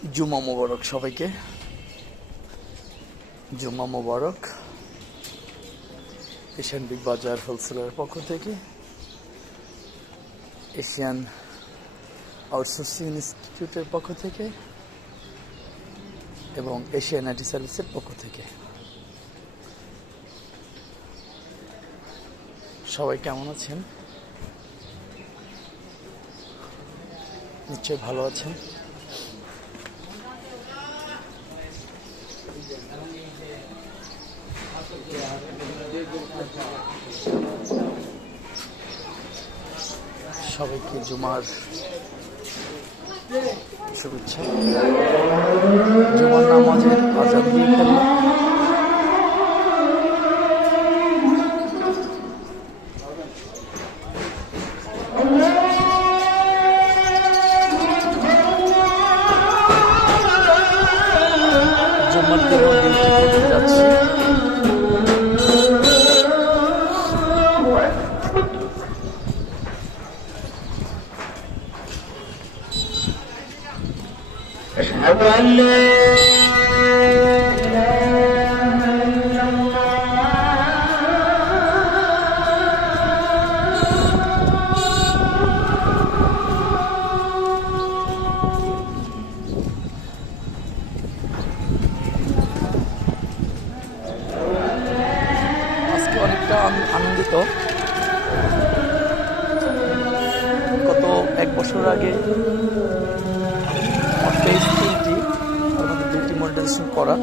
জুমা মোবারক সবাইকে, জুমা মোবারক। এশিয়ান বিগ বাজার হোলসেলের পক্ষ থেকে, এশিয়ান আউটসোর্সিং ইনস্টিটিউটের পক্ষ থেকে এবং এশিয়ান আইটি সার্ভিসের পক্ষ থেকে সবাই কেমন আছেন? নিশ্চয়ই ভালো আছেন। সবাইকে জুমার শুভেচ্ছা। জুমার নামাজের আযান দিয়ে ফেললাম। জুমার জন্য ডিউটি করতে যাচ্ছি। আজকে অনেকটা আনন্দিত। গত 1 বছর আগে পেজ 3টি, তার মধ্যে 2টি মনিটাইজেশন করা।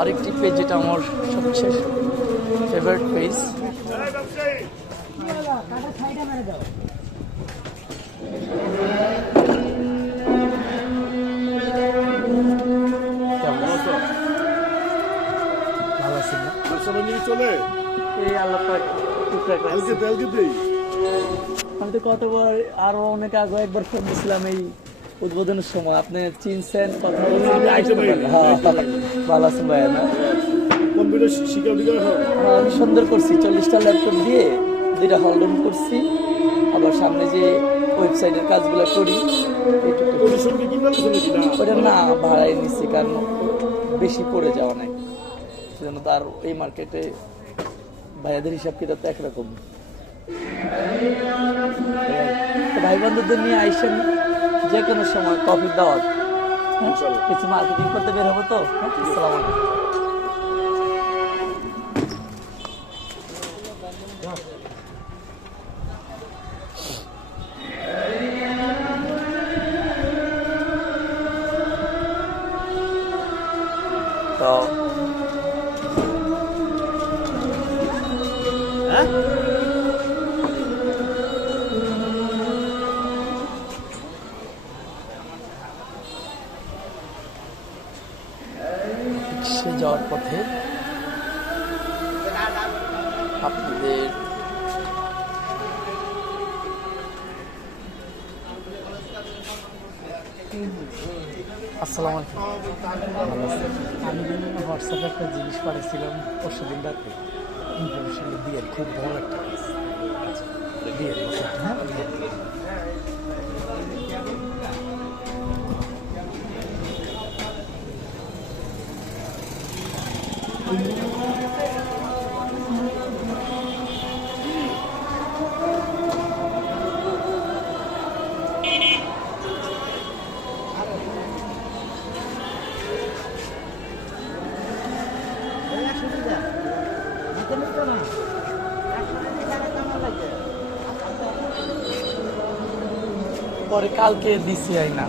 আরেকটি পেজ যেটা আমার সবচেয়ে ফেভারিট পেজ, আমি তো কতবার আরো অনেক আগে একবার ফোন দিয়েছিলাম এই উদ্বোধনের সময়, আপনি চিনছেন, কথা বলছেন। ভালো আছেন ভাইয়া? না, আমি সুন্দর করছি, 40টা ল্যাপটপ দিয়ে 2টা হলডন করছি। আবার সামনে যে ওয়েবসাইটের কাজগুলো করি ওটা না ভাড়ায় নিচ্ছি, কারণ বেশি পড়ে যাওয়া নাই। সেজন্য তো আর এই মার্কেটে ভাইয়াদের হিসাব কিতাব তো একরকম। ভাই বন্ধুদের নিয়ে আইসেন যে কোনো সময়, কফির দাওয়াত, কিছু মার্কেটিং করতে বের হবো তো। আসসালামু আলাইকুম। তো সে যাওয়ার পথে আপনাদের আসসালামু আলাইকুম। আমি হোয়াটসঅ্যাপে একটা জিনিস পাঠিয়েছিলাম পরশুদিন রাতে, ইনফরমেশন দিয়ে, খুব বড় একটা কাজ দিয়ে। হ্যাঁ, পরে কালকে দিছি না।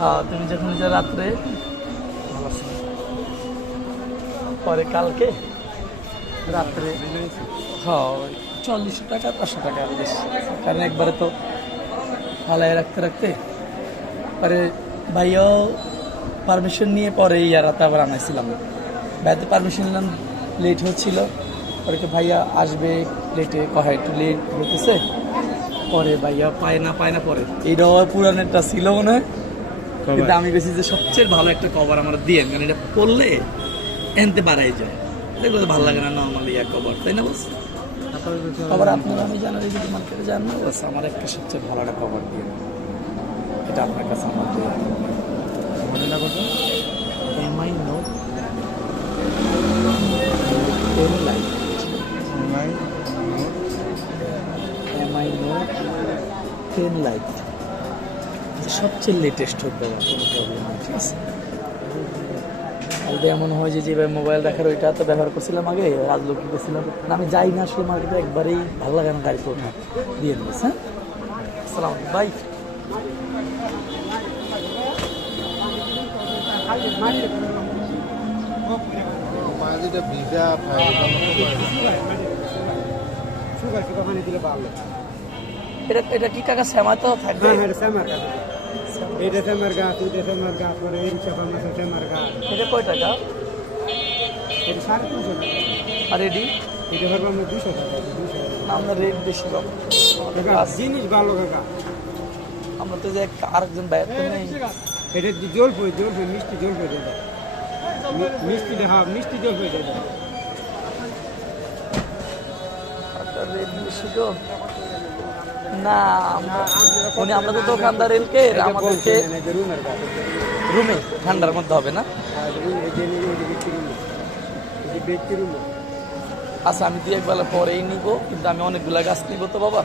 হ্যাঁ, তুমি যখন যে রাত্রে পরে কালকে রাত্রে, হ্যাঁ 40 টাকা 500 টাকা বেশি, কারণ একবারে তো ফালায় রাখতে রাখতে পরে ভাইয়াও পারমিশন নিয়ে পরে রাতে আবার আনাইছিলাম। ভাইয়াতে পারমিশন নিলাম, লেট হচ্ছিল, পরে ভাইয়া আসবে লেটে, কহে একটু লেট হতেছে। পরে ভাইয়া পায় না পরে এইটাও পুরানেরটা ছিল মনে হয়, কিন্তু আমি বেশি যে সবচেয়ে ভালো একটা কভার আমার দিয়ে, কারণ এটা পড়লে এনতে বাড়াই যায়, দেখলে তো ভালো লাগে না নর্মালি কভার, তাই না? বস কভার আপনারা আমি জানার যদি মার্কেটে জান না, বস আমার একটা সবচেয়ে ভালো একটা কভার দিয়ে এটা আপনার কাছে আমার মডেলটা কত? MI note 10 light, MI note 10 light সবচেয়ে লেটেস্ট হবে, কোনো প্রবলেম নেই, ঠিক আছে। যদি এমন হয় যে যেভাবে মোবাইল দেখার ওইটা তো ব্যবহার করছিলাম আগে, রাজলক্ষ্মী গেছিলাম, আমি যাই না আসলে মার্কেটে, একবারেই ভালো লাগে না গাড়িতে ওঠা, দিয়ে দেবো। হ্যাঁ, আসসালাম বাই। এটা এটা কি কাকা শ্যামা তো থাকবে? এটা কয় টাকা? আর রেডি আমরা রেট বেশি পাবো, জিনিস ভালো কাকা। আমরা তো যে আরেকজন বাইরে তো নেই। এটা জলপাই জলপাই মিষ্টি জলপাই দেবে, মিষ্টি দেখা মিষ্টি জলপাই দেবে। রেট বেশি তো না, উনি আমরা তো দোকানদার এলকে আমাদেরকে রুমে ঠান্ডার মধ্যে হবে না। আচ্ছা আমি 2-1 বেলা পরেই নিব, কিন্তু আমি অনেকগুলা গাছ নিব তো বাবা।